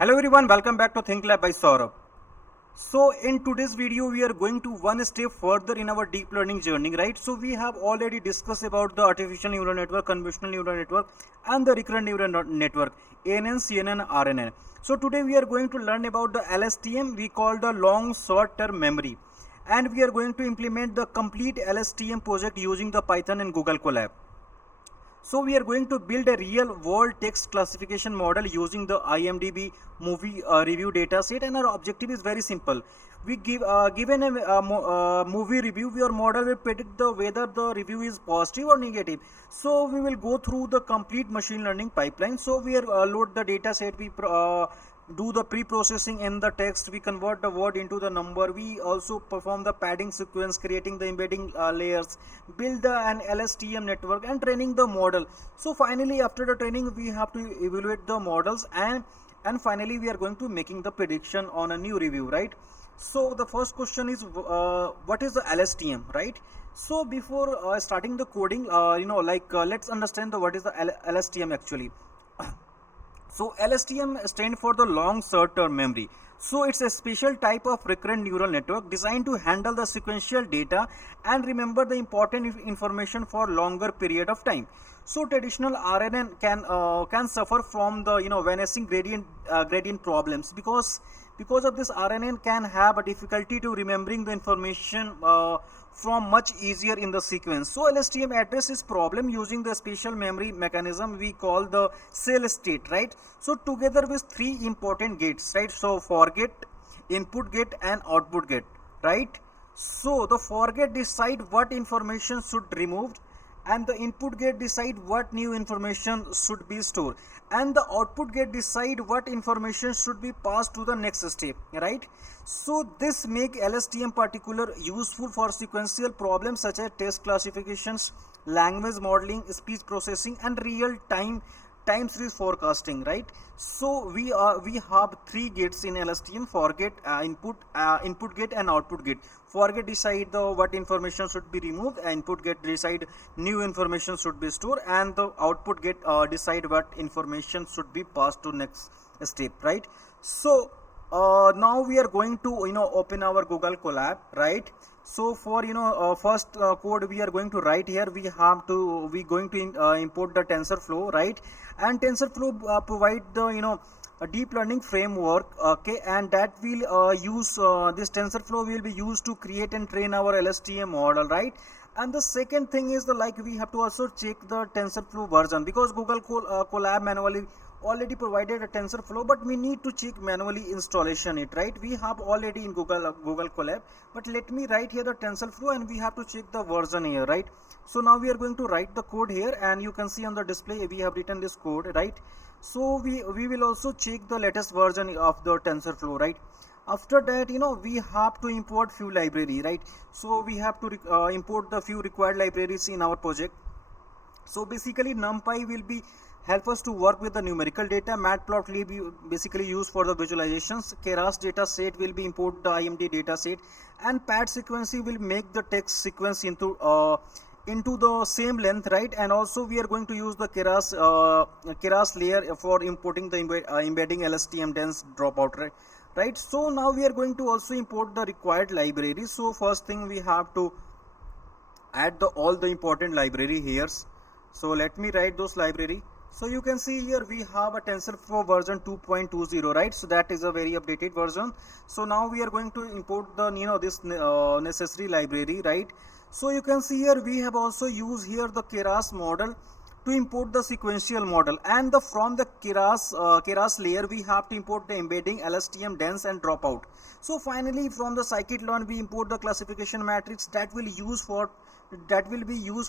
Hello everyone, welcome back to ThinkLab by Saurabh. So in today's video we are going to one step further in our deep learning journey, right? So we have already discussed about the artificial neural network, convolutional neural network and the recurrent neural network, ANN CNN RNN. So today we are going to learn about the LSTM we call the long short term memory, and we are going to implement the complete LSTM project using the Python and Google Colab. So we are going to build a real world text classification model using the IMDb movie review dataset, and our objective is very simple. We given a movie review, your model will predict the whether the review is positive or negative. So we will go through the complete machine learning pipeline. So we are load the dataset, we do the pre-processing in the text, we convert the word into the number, we also perform the padding sequence, creating the embedding layers, build an LSTM network and training the model. So finally after the training we have to evaluate the models, and finally we are going to making the prediction on a new review, right? So the first question is what is the LSTM, right? So before starting the coding, let's understand the what is the LSTM actually. So LSTM stands for the long short-term memory. So it's a special type of recurrent neural network designed to handle the sequential data and remember the important information for longer period of time. So traditional RNN can suffer from the vanishing gradient problems, because of this RNN can have a difficulty to remembering the information from much easier in the sequence. So LSTM addresses this problem using the special memory mechanism we call the cell state, right? So together with three important gates, right? So for gate, input gate and output gate, right? So the for gate decide what information should removed, and the input gate decide what new information should be stored, and the output gate decide what information should be passed to the next step, right? So this make LSTM particular useful for sequential problems such as text classifications, language modeling, speech processing and real time series forecasting, right? So we have three gates in LSTM: for gate, input gate and output gate. For gate decide the what information should be removed, input gate decide new information should be stored, and the output gate decide what information should be passed to next step, right? So now we are going to open our Google Colab, right? So for first code we are going to write here, we going to import the TensorFlow, right? And TensorFlow provide the a deep learning framework, okay, and that will use this TensorFlow will be used to create and train our LSTM model, right? And the second thing is we have to also check the TensorFlow version, because Google Colab manually already provided a TensorFlow, but we need to check manually installation it, right? We have already in Google Colab, but let me write here the TensorFlow and we have to check the version here, right? So now we are going to write the code here, and you can see on the display we have written this code, right? So we will also check the latest version of the TensorFlow, right? After that we have to import few library, right? So we have to import the few required libraries in our project. So basically NumPy will be help us to work with the numerical data. Matplotlib will be basically used for the visualizations. Keras data set will be import the IMD data set, and pad sequencing will make the text sequence into the same length, right? And also we are going to use the Keras layer for importing the embedding LSTM dense dropout, right? So now we are going to also import the required library. So first thing we have to add all the important library here. So let me write those library. So you can see here we have a TensorFlow version 2.20, right? So that is a very updated version. So now we are going to import the this necessary library, right? So you can see here we have also used here the Keras model to import the sequential model, and from the Keras layer we have to import the embedding LSTM dense and dropout. So finally from the scikit-learn we import the classification matrix that will be used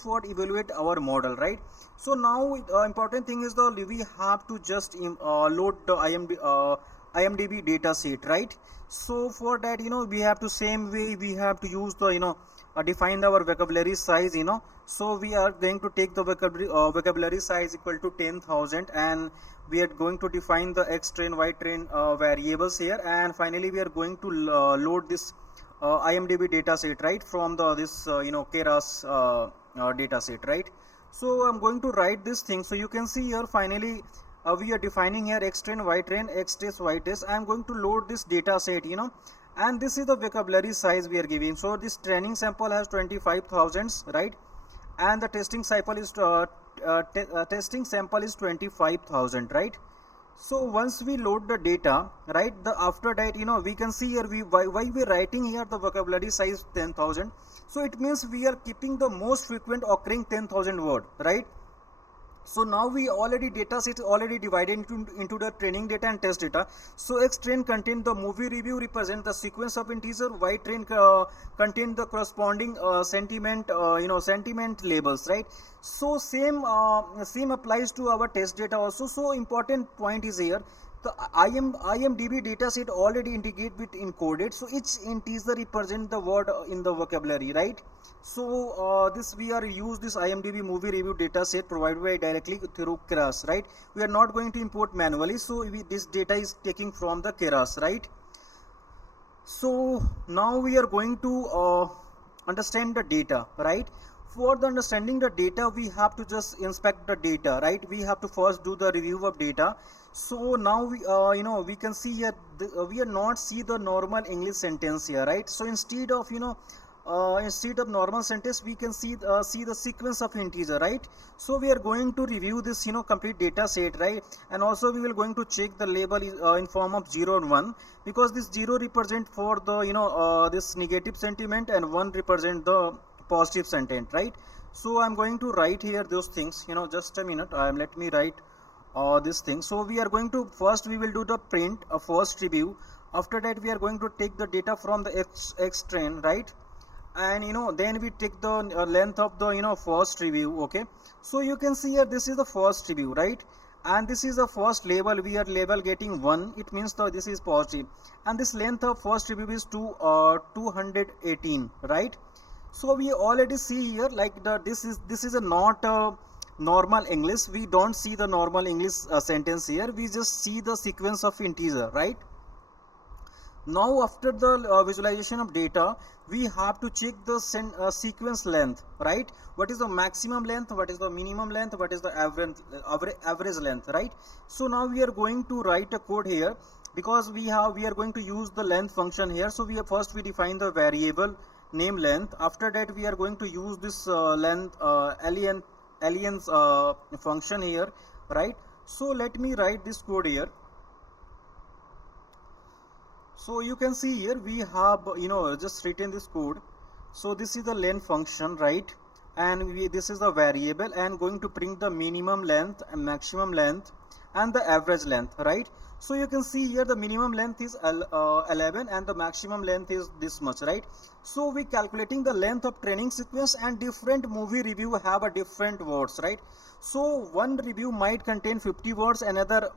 for evaluate our model, right? So now important thing is we have to just load the IMDb data set, right? So for that we have to same way we have to use the define our vocabulary size. So we are going to take the vocabulary size equal to 10,000, and we are going to define the x train y train variables here, and finally we are going to load this IMDb data set, right, from this Keras data set, right? So I'm going to write this thing. So you can see here finally we are defining here x train, y train, x test, y test. I am going to load this data set, and this is the vocabulary size we are giving. So this training sample has 25,000, right? And the testing sample is testing sample is 25,000, right? So once we load the data, right, the after that, we can see here why we are writing here the vocabulary size 10,000. So it means we are keeping the most frequent occurring 10,000 word, right? So now we already data set already divided into the training data and test data. So X train contain the movie review, represent the sequence of integer. Y train contain the corresponding sentiment labels, right? So same applies to our test data also. So important point is here, the IMDb dataset already integrate with encoded, so each integer represent the word in the vocabulary, right? So this we are use this IMDb movie review dataset provided by directly through Keras, right? We are not going to import manually, so this data is taking from the Keras, right? So now we are going to understand the data, right? For the understanding the data, we have to just inspect the data, right? We have to first do the review of data. So now we we can see here we are not see the normal English sentence here, right? So instead of instead of normal sentence, we can see the sequence of integer, right? So we are going to review this complete data set, right? And also we will going to check the label in form of 0 and 1, because this 0 represent for the this negative sentiment and 1 represent the positive sentiment, right? So I'm going to write here those things, just a minute. Let me write this thing. So we are going to first we will do the print a first review. After that we are going to take the data from the x train, right? And then we take the length of the first review. Okay, so you can see here this is the first review, right? And this is the first label, we are label getting 1, it means this is positive, and this length of first review is 218, right? So we already see here like this is a not normal English. We don't see the normal English sentence here, we just see the sequence of integer, right? Now after the visualization of data, we have to check the sequence length, right? What is the maximum length, what is the minimum length, what is the average length, right? So now we are going to write a code here, because we are going to use the length function here. So we define the variable name length. After that we are going to use this length aliens function here, right? So let me write this code here. So you can see here we have just written this code. So this is the length function, right? And this is the variable, and going to print the minimum length and maximum length and the average length, right? So you can see here the minimum length is 11 and the maximum length is this much, right? So we calculating the length of training sequence, and different movie review have a different words, right? So one review might contain 50 words, another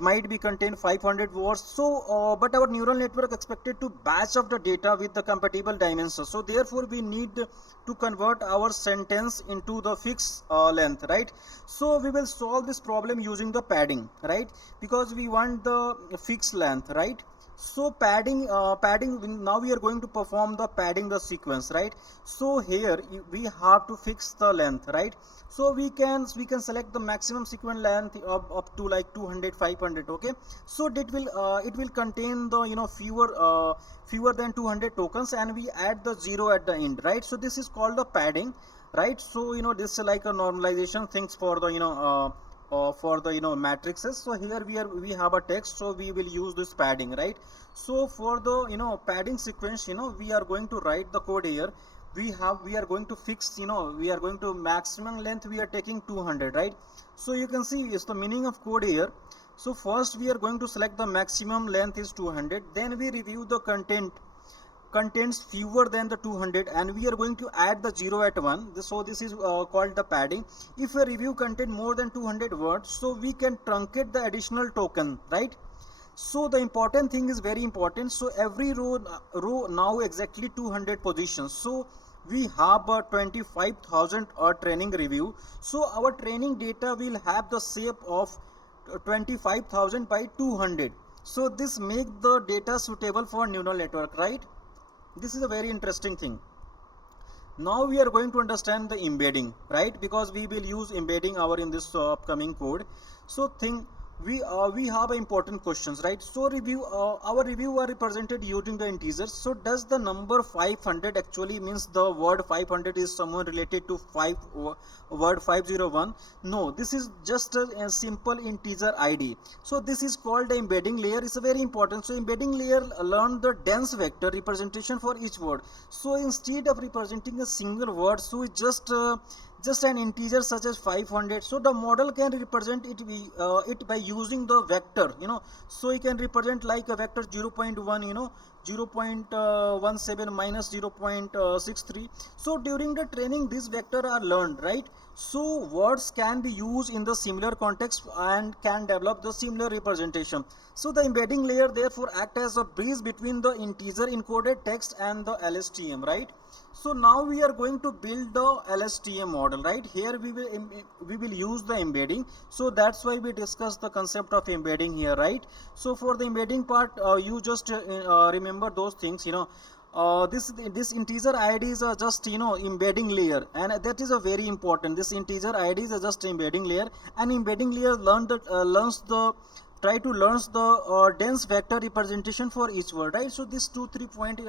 might be contain 500 words. So but our neural network expected to batch of the data with the compatible dimensions, so therefore we need to convert our sentence into the fixed length, right? So we will solve this problem using the padding, right? Because we want the fixed length, right? So padding now we are going to perform the padding the sequence, right? So here we have to fix the length, right? So we can select the maximum sequence length up to like 200 500. Okay, so it will contain the fewer than 200 tokens, and we add the 0 at the end, right? So this is called the padding, right? So this is like a normalization things for the for the matrices. So here we have a text, so we will use this padding, right? So for the padding sequence, we are going to write the code here. We are going to fix, we are going to maximum length we are taking 200, right? So you can see it's the meaning of code here. So first we are going to select the maximum length is 200, then we review the contains fewer than the 200, and we are going to add the 0 at 1. So this is called the padding. If a review contain more than 200 words, so we can truncate the additional token, right? So the important thing is very important. So every row now exactly 200 positions. So we have a 25,000 training review. So our training data will have the shape of 25,000 by 200. So this make the data suitable for neural network, right? This is a very interesting thing. Now we are going to understand the embedding, right? Because we will use embedding in this upcoming code. So we have important questions, right? So our review are represented using the integers. So does the number 500 actually means the word 500 is someone related to word 501? No, this is just a simple integer id. So this is called the embedding layer. It's a very important. So embedding layer learn the dense vector representation for each word. So instead of representing a single word, so it just an integer such as 500, so the model can represent it by using the vector, so it can represent like a vector 0.1, 0.17 minus 0.63. so during the training these vector are learned, right? So words can be used in the similar context and can develop the similar representation. So the embedding layer therefore act as a bridge between the integer encoded text and the LSTM, right? So now we are going to build the LSTM model, right? Here we will use the embedding. So that's why we discussed the concept of embedding here, right? So for the embedding part, you just remember those things, this integer id is just embedding layer, and that is a very important. This integer id is just embedding layer, and embedding layer learns the dense vector representation for each word, right? So this 2-3 point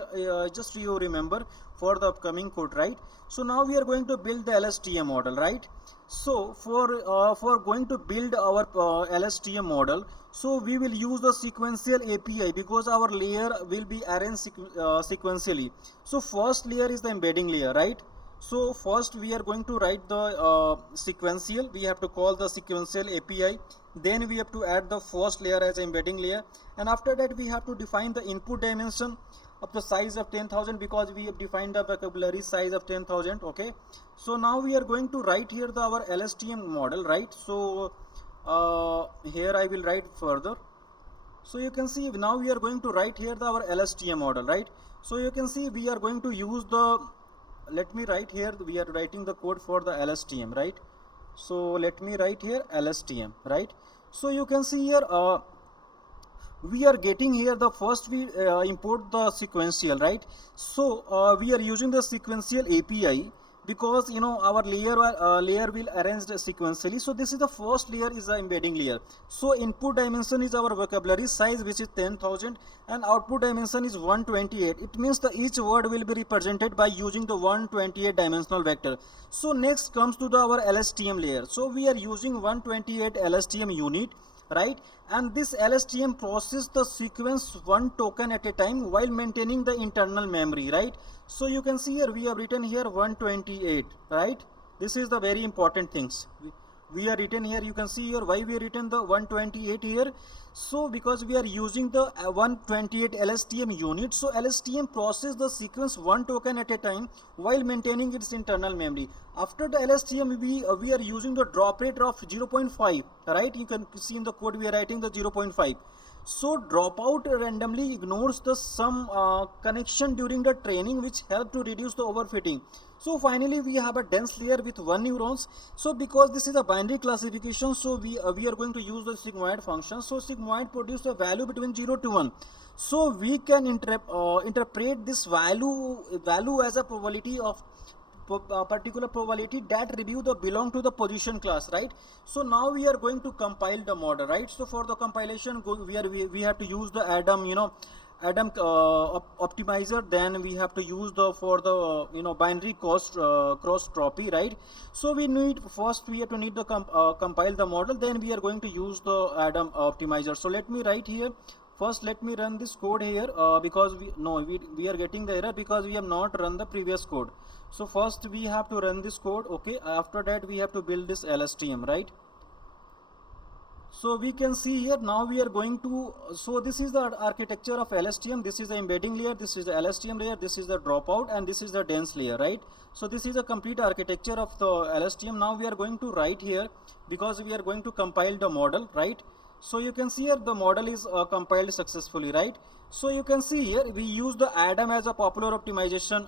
just you remember for the upcoming code, right? So now we are going to build the LSTM model, right? So for going to build our LSTM model, so we will use the sequential API because our layer will be arranged sequentially. So first layer is the embedding layer, right? So first we are going to write the sequential. We have to call the sequential API. Then we have to add the first layer as embedding layer, and after that we have to define the input dimension of the size of 10,000 because we have defined the vocabulary size of 10,000. Okay, so now we are going to write here our LSTM model, right? So here I will write further. So you can see now we are going to write here our LSTM model, right? So you can see we are going to use the, let me write here, we are writing the code for the LSTM, right? So let me write here LSTM, right? So you can see here we are getting here the first we import the sequential, right? So we are using the sequential API because our layer will arrange sequentially. So this is the first layer is the embedding layer. So input dimension is our vocabulary size, which is 10,000, and output dimension is 128. It means the each word will be represented by using the 128 dimensional vector. So next comes to our LSTM layer. So we are using 128 LSTM unit, right? And this LSTM processes the sequence one token at a time while maintaining the internal memory, right? So you can see here we have written here 128, right? This is the very important things we are written here. You can see here why we written the 128 here. So because we are using the 128 LSTM unit, so LSTM process the sequence one token at a time while maintaining its internal memory. After the LSTM we are using the drop rate of 0.5, right? You can see in the code we are writing the 0.5. So dropout randomly ignores the some connection during the training, which help to reduce the overfitting. So finally we have a dense layer with 1 neurons. So because this is a binary classification, so we are going to use the sigmoid function. So sigmoid produce a value between 0 to 1. So we can interpret this value as a probability of particular probability that review the belong to the position class, right? So now we are going to compile the model, right? So for the compilation we have to use the Adam optimizer. Then we have to use the for the binary cross copy, right? So we need first we have to need the compile the model, then we are going to use the Adam optimizer. So let me write here. First let me run this code here because we are getting the error because we have not run the previous code. So first we have to run this code, okay? After that we have to build this LSTM, right? So we can see here now we are going to, so this is the architecture of LSTM. This is the embedding layer, this is the LSTM layer, this is the dropout, and this is the dense layer, right? So this is a complete architecture of the LSTM. Now we are going to write here because we are going to compile the model, right? So you can see here the model is compiled successfully, right? So you can see here we use the Adam as a popular optimization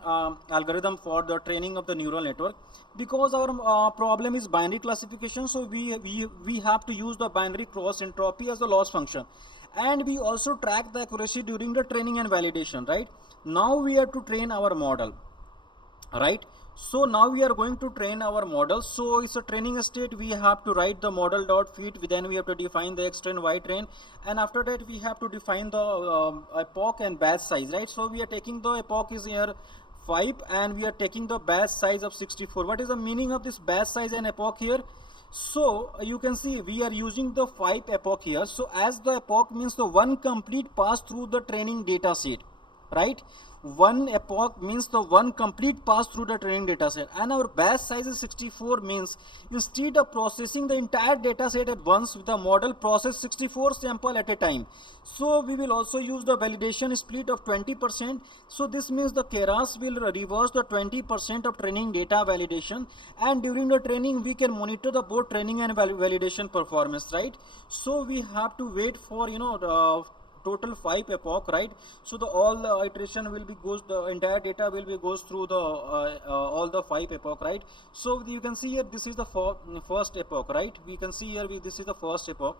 algorithm for the training of the neural network. Because our problem is binary classification, so we have to use the binary cross entropy as the loss function, and we also track the accuracy during the training and validation, right? Now we have to train our model. right? So now we are going to train our model. So it's a training state. We have to write the model dot fit, then we have to define the x train, y train, and after that we have to define the epoch and batch size, right? So we are taking the epoch is here 5 and we are taking the batch size of 64. What is the meaning of this batch size and epoch here? So you can see we are using the 5 epoch here. So as the epoch means the one complete pass through the training data set, right? One epoch means the one complete pass through the training data set, and our batch size is 64 means instead of processing the entire data set at once, with the model process 64 sample at a time. So we will also use the validation split of 20%. So this means the Keras will reverse the 20% of training data validation, and during the training we can monitor the both training and validation performance, right? So we have to wait for total 5 epoch, right? So the all the iteration will be goes, the entire data will be goes through the all the 5 epoch, right? So you can see here this is the first epoch, right? We can see here this is the first epoch.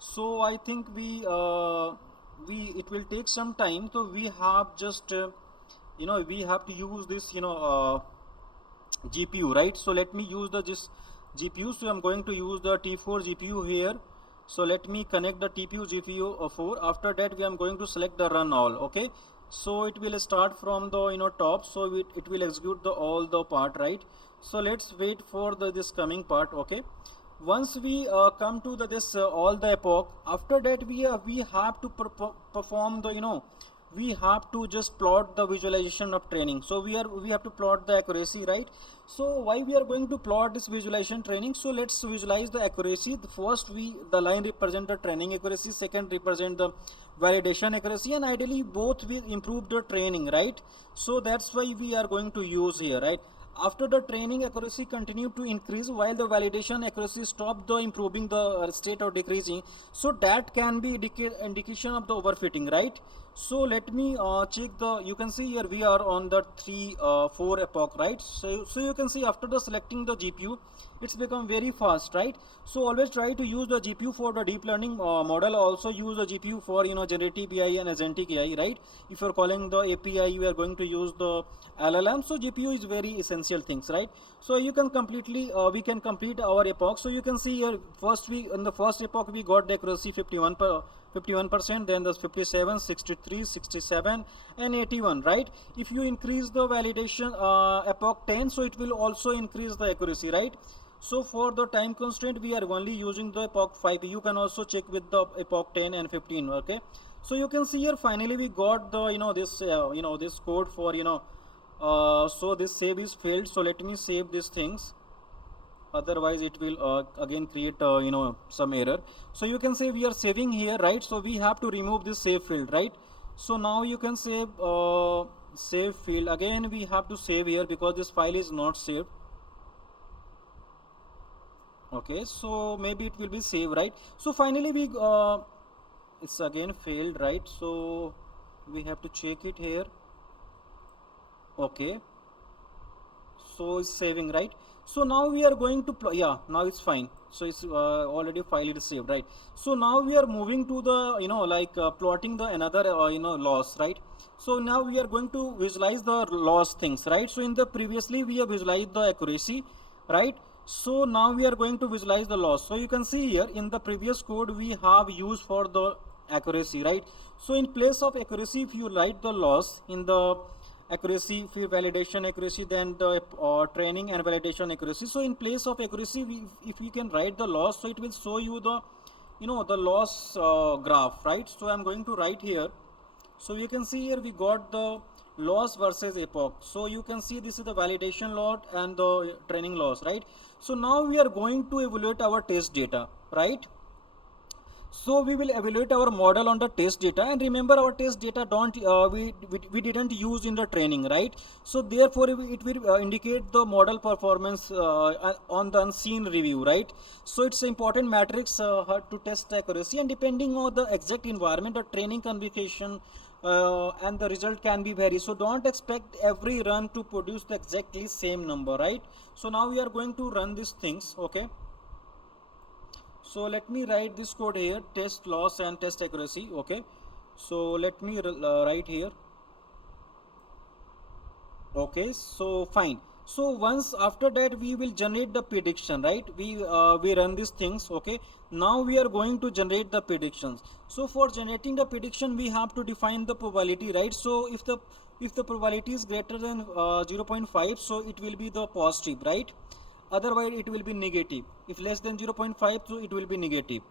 So I think we it will take some time, so we have just we have to use this GPU, right? So let me use this GPU. So I'm going to use the T4 GPU here. So let me connect the TPU GPU 4. After that we are going to select the run all. Okay, so it will start from the top, so it will execute the all the part, right? So let's wait for this coming part. Okay, once we come to this all the epoch, after that we have to perform the we have to just plot the visualization of training. So we have to plot the accuracy, right? So why we are going to plot this visualization training? So let's visualize the accuracy. First the line represent the training accuracy, second represent the validation accuracy, and ideally both will improve the training, right? So that's why we are going to use here, right? After the training accuracy continue to increase while the validation accuracy stop the improving the state or decreasing, so that can be indication of the overfitting, right? So let me check you can see here we are on the 4 epoch, right? So you can see after the selecting the GPU, it's become very fast, right? So always try to use the GPU for the deep learning model. Also use the GPU for generative AI and agentic AI, right? If you're calling the API, we are going to use the LLM. So GPU is very essential things, right? So you can completely we can complete our epoch. So you can see here in the first epoch we got the accuracy 51%, then the 57, 63, 67 and 81, right? If you increase the validation epoch 10, so it will also increase the accuracy, right? So for the time constraint we are only using the epoch 5. You can also check with the epoch 10 and 15. Okay, so you can see here finally we got the this code for so this save is failed. So let me save these things, otherwise it will again create some error. So you can say we are saving here, right? So we have to remove this save field, right? So now you can save save field. Again we have to save here because this file is not saved. Okay, so maybe it will be saved, right? So finally we it's again failed, right? So we have to check it here. Okay, so it's saving, right? So now we are going to yeah, now it's fine. So it's already file is saved, right? So now we are moving to the plotting the another loss, right? So now we are going to visualize the loss things, right? So in the previously we have visualized the accuracy, right? So now we are going to visualize the loss. So you can see here in the previous code we have used for the accuracy, right? So in place of accuracy, if you write the loss in the accuracy, for validation accuracy, then the training and validation accuracy. So in place of accuracy, if we can write the loss, so it will show you the the loss graph, right? So I'm going to write here. So you can see here we got the loss versus epoch. So you can see this is the validation loss and the training loss, right? So now we are going to evaluate our test data, right? So we will evaluate our model on the test data, and remember our test data don't we didn't use in the training, right? So therefore it will indicate the model performance on the unseen review, right? So it's an important matrix to test accuracy, and depending on the exact environment, the training configuration and the result can be vary. So don't expect every run to produce the exactly same number, right? So now we are going to run these things. Okay, so let me write this code here, test loss and test accuracy. Okay, so let me write here. Okay, so fine. So once after that we will generate the prediction, right? We run these things. Okay. Now we are going to generate the predictions. So for generating the prediction, we have to define the probability, right? So if the probability is greater than 0.5, so it will be the positive, right? Otherwise it will be negative. If less than 0.5, so it will be negative,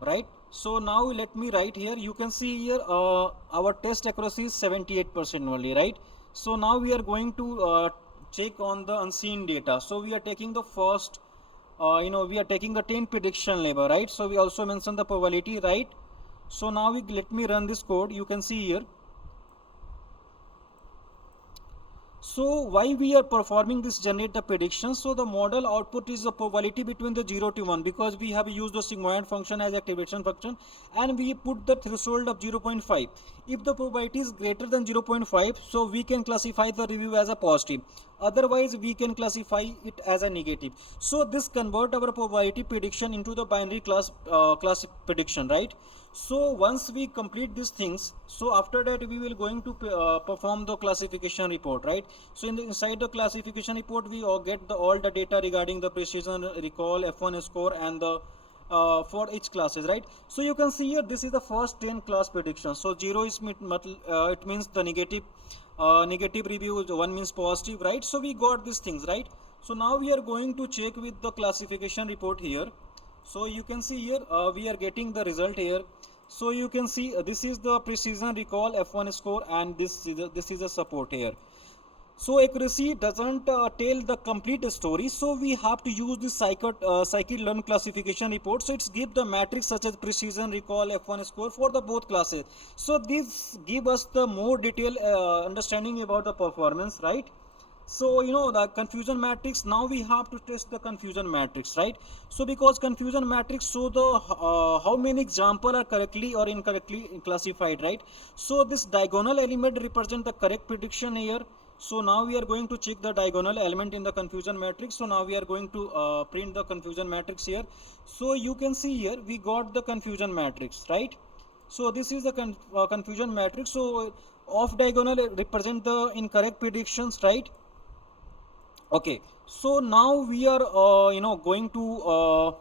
right? So now let me write here. You can see here our test accuracy is 78% only, right? So now we are going to check on the unseen data. So we are taking the first we are taking the 10 prediction label, right? So we also mentioned the probability, right? So now let me run this code. You can see here. So why we are performing this generate the prediction? So the model output is the probability between the 0 to 1, because we have used the sigmoid function as activation function, and we put the threshold of 0.5. If the probability is greater than 0.5, so we can classify the review as a positive. Otherwise we can classify it as a negative. So this convert our probability prediction into the binary class prediction, right? So once we complete these things, so after that we will going to perform the classification report, right? So inside the classification report we all get all the data regarding the precision, recall, F1 score, and the for each classes, right? So you can see here this is the first 10 class prediction. So 0 is it means the negative review, 1 means positive, right? So we got these things, right? So now we are going to check with the classification report here. So you can see here we are getting the result here. So you can see this is the precision, recall, F1 score, and this is a support here. So accuracy doesn't tell the complete story, so we have to use this scikit-learn classification report. So it's give the matrix such as precision, recall, F1 score for the both classes. So this give us the more detailed understanding about the performance, right? So the confusion matrix, now we have to test the confusion matrix, right? So because confusion matrix show the how many example are correctly or incorrectly classified, right? So this diagonal element represent the correct prediction here. So now we are going to check the diagonal element in the confusion matrix. So now we are going to print the confusion matrix here. So you can see here we got the confusion matrix, right? So this is the confusion matrix. So off diagonal represent the incorrect predictions, right? Okay, so now we are going to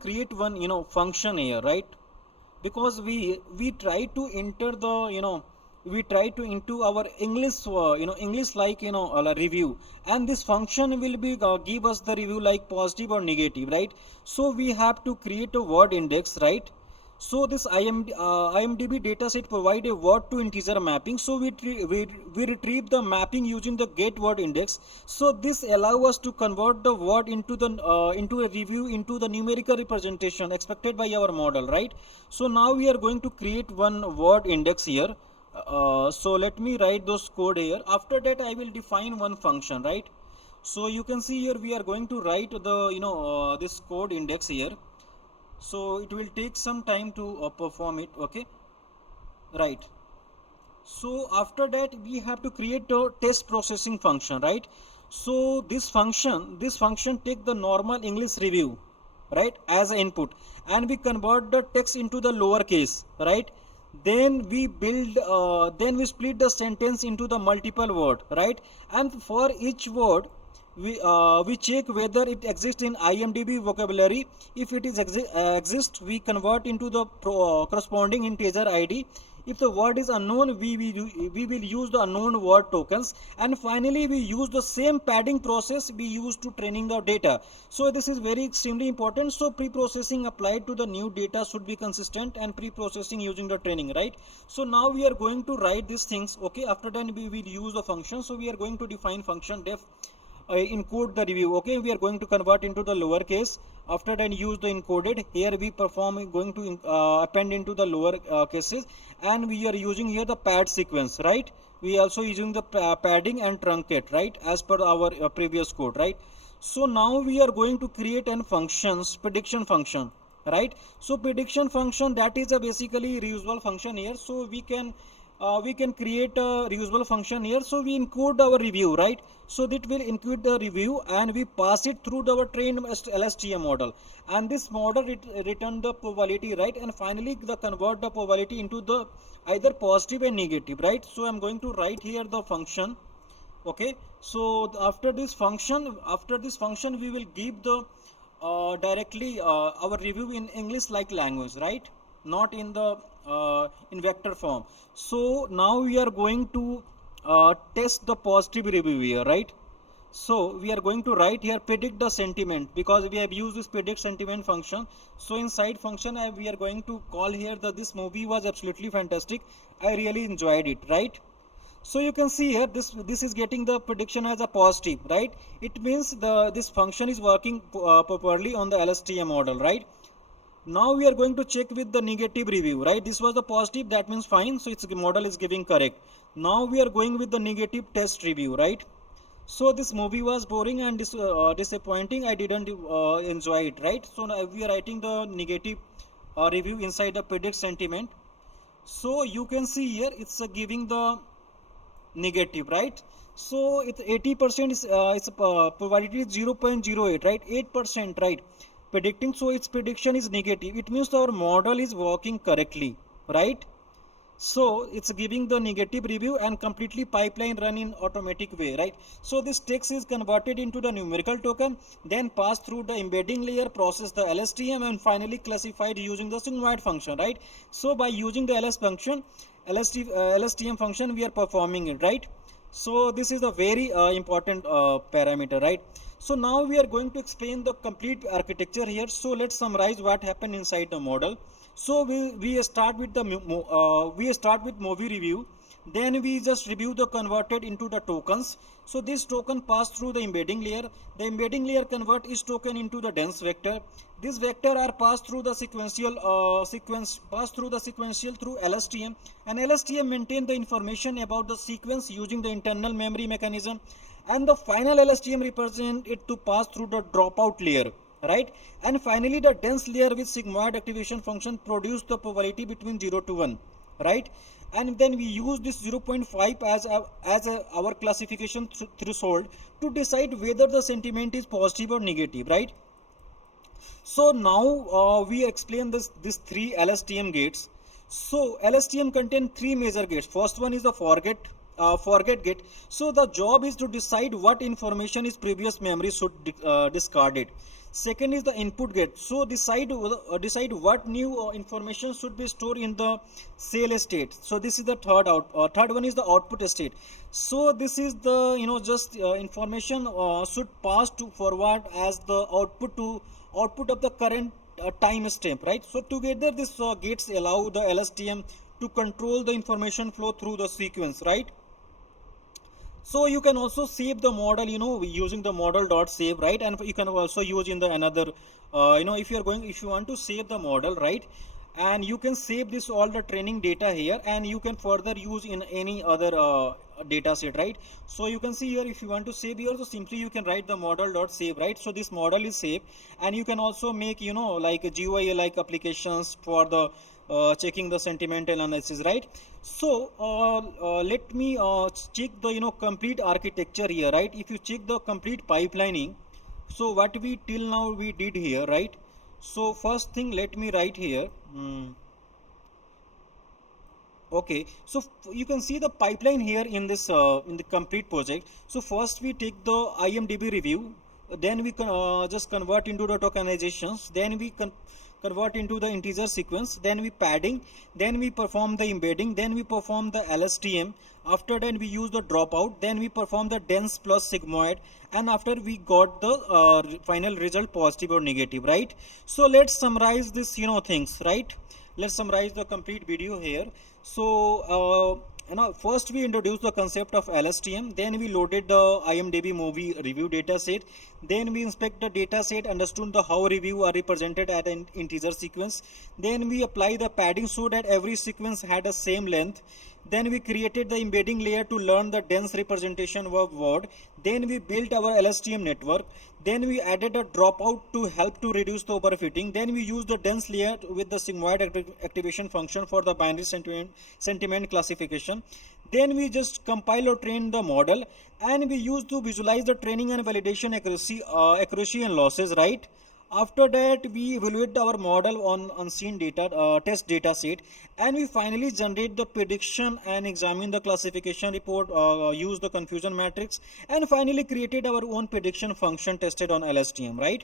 create one function here, right? Because we try to enter the we try to into our English English like review, and this function will be give us the review like positive or negative, right? So we have to create a word index, right? So this IMDb dataset provide a word to integer mapping. So we retrieve the mapping using the get word index. So this allow us to convert the word into a review into the numerical representation expected by our model, right? So now we are going to create one word index here. So let me write those code here. After that I will define one function, right? So you can see here we are going to write the this code index here. So it will take some time to perform it, okay, right? So after that we have to create a test processing function, right? So this function take the normal English review, right, as an input, and we convert the text into the lowercase, right? Then we split the sentence into the multiple word, right? And for each word we check whether it exists in IMDb vocabulary. If it is exists, we convert into the corresponding integer ID. If the word is unknown, we will use the unknown word tokens. And finally we use the same padding process we use to training the data. So this is very extremely important. So pre-processing applied to the new data should be consistent, and pre-processing using the training, right? So now we are going to write these things, okay? After that we will use the function. So we are going to define function def encode the review, okay? We are going to convert into the lowercase. After that use the encoded. Here we going to append into the lower cases, and we are using here the pad sequence, right? We also using the padding and truncate, right, as per our previous code, right? So now we are going to create an prediction function, right? So prediction function, that is a basically reusable function here. So we can we can create a reusable function here. So we include our review, right? So that will include the review and we pass it through our trained LSTM model, and this model return the probability, right? And finally the convert the probability into the either positive and negative, right? So I'm going to write here the function. Okay, so after this function we will give the directly our review in English like language, right? Not in the in vector form. So now we are going to test the positive review here, right? So we are going to write here predict the sentiment, because we have used this predict sentiment function. So inside function we are going to call here that this movie was absolutely fantastic, I really enjoyed it, right? So you can see here this is getting the prediction as a positive, right? It means this function is working properly on the LSTM model, right? Now we are going to check with the negative review, right? This was the positive, that means fine, so its model is giving correct. Now we are going with the negative test review, right? So this movie was boring and disappointing, I didn't enjoy it, right? So now we are writing the negative review inside the predict sentiment. So you can see here it's giving the negative, right? So it's 80% is its probability is 0.08, right? 8%, right? Predicting, so its prediction is negative. It means our model is working correctly, right? So it's giving the negative review and completely pipeline run in automatic way, right? So this text is converted into the numerical token, then passed through the embedding layer, process the LSTM, and finally classified using the sigmoid function, right? So by using the LSTM function, we are performing it, right? So this is a very important parameter, right? So now we are going to explain the complete architecture here. So let's summarize what happened inside the model. So we start with the movie review, then we just review the converted into the tokens. So this token pass through the embedding layer. The embedding layer convert each token into the dense vector. This vector are passed through the sequential through LSTM, and LSTM maintain the information about the sequence using the internal memory mechanism, and the final LSTM represent it to pass through the dropout layer, right? And finally the dense layer with sigmoid activation function produce the probability between 0 to 1, right? And then we use this 0.5 as our classification threshold to decide whether the sentiment is positive or negative, right? So now we explain this three LSTM gates. So LSTM contain three major gates. First one is the forget gate. So the job is to decide what information is previous memory should discarded. Second is the input gate. So decide what new information should be stored in the cell state. So this is the third one is the output state. So this is the just information should pass to forward as the output of the current time step, right? So together this gates allow the LSTM to control the information flow through the sequence, right? So you can also save the model using the model.save, right? And you can also use in the another if you want to save the model, right? And you can save this all the training data here, and you can further use in any other data set, right? So you can see here, if you want to save here, so simply you can write the model.save, right? So this model is saved, and you can also make like a GUI like applications for the checking the sentimental analysis, right? So let me check the complete architecture here, right? If you check the complete pipelining, so what we till now we did here, right? So first thing, let me write here. Okay, so you can see the pipeline here in this in the complete project. So first we take the IMDb review, then we can just convert into the tokenizations, then we convert into the integer sequence, then we padding, then we perform the embedding, then we perform the LSTM. After that we use the dropout, then we perform the dense plus sigmoid, and after we got the final result positive or negative, right? So let's summarize this things, right? Let's summarize the complete video here. So first we introduced the concept of LSTM, then we loaded the IMDb movie review dataset, then we inspect the dataset, understood the how review are represented at an integer sequence, then we apply the padding so that every sequence had the same length, Then we created the embedding layer to learn the dense representation of word. Then we built our LSTM network. Then we added a dropout to help to reduce the overfitting. Then we used the dense layer with the sigmoid activation function for the binary sentiment classification. Then we just compile or train the model, and we use to visualize the training and validation accuracy and losses, right? After that, we evaluate our model on unseen data, test data set, and we finally generate the prediction and examine the classification report, use the confusion matrix, and finally created our own prediction function tested on LSTM, right?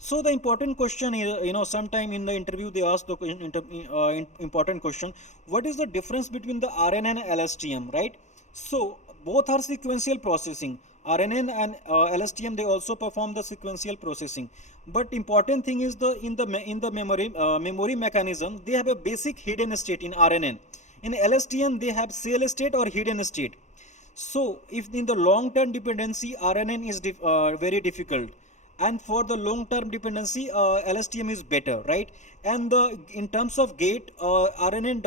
So the important question is, sometime in the interview they ask the important question, what is the difference between the RNN and LSTM, right? So both are sequential processing. RNN and LSTM, they also perform the sequential processing. But important thing is in the memory mechanism, they have a basic hidden state in RNN. In LSTM, they have CL state or hidden state. So if in the long term dependency, RNN is very difficult, and for the long term dependency, LSTM is better, right? And in terms of gate, RNN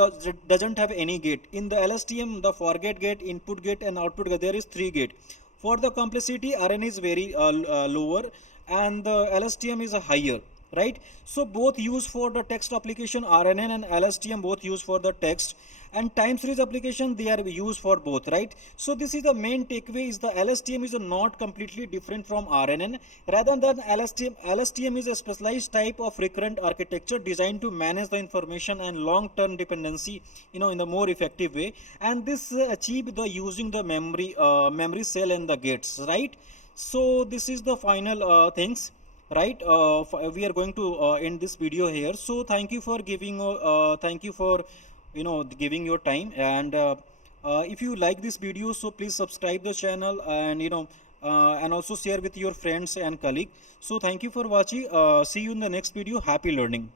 doesn't have any gate. In the LSTM, the forget gate, input gate, and output gate, there is 3 gate. For the complexity, RNN is very lower, and the LSTM is higher, right? So both used for the text application, RNN and LSTM both used for the text, and time series application, they are used for both, right? So this is the main takeaway, is the LSTM is not completely different from RNN. Rather than LSTM is a specialized type of recurrent architecture designed to manage the information and long-term dependency, in the more effective way, and this achieved the using the memory cell and the gates, right? So this is the final things, right? We are going to end this video here. So thank you for giving your time, and if you like this video, so please subscribe the channel, and and also share with your friends and colleagues. So thank you for watching. See you in the next video. Happy learning.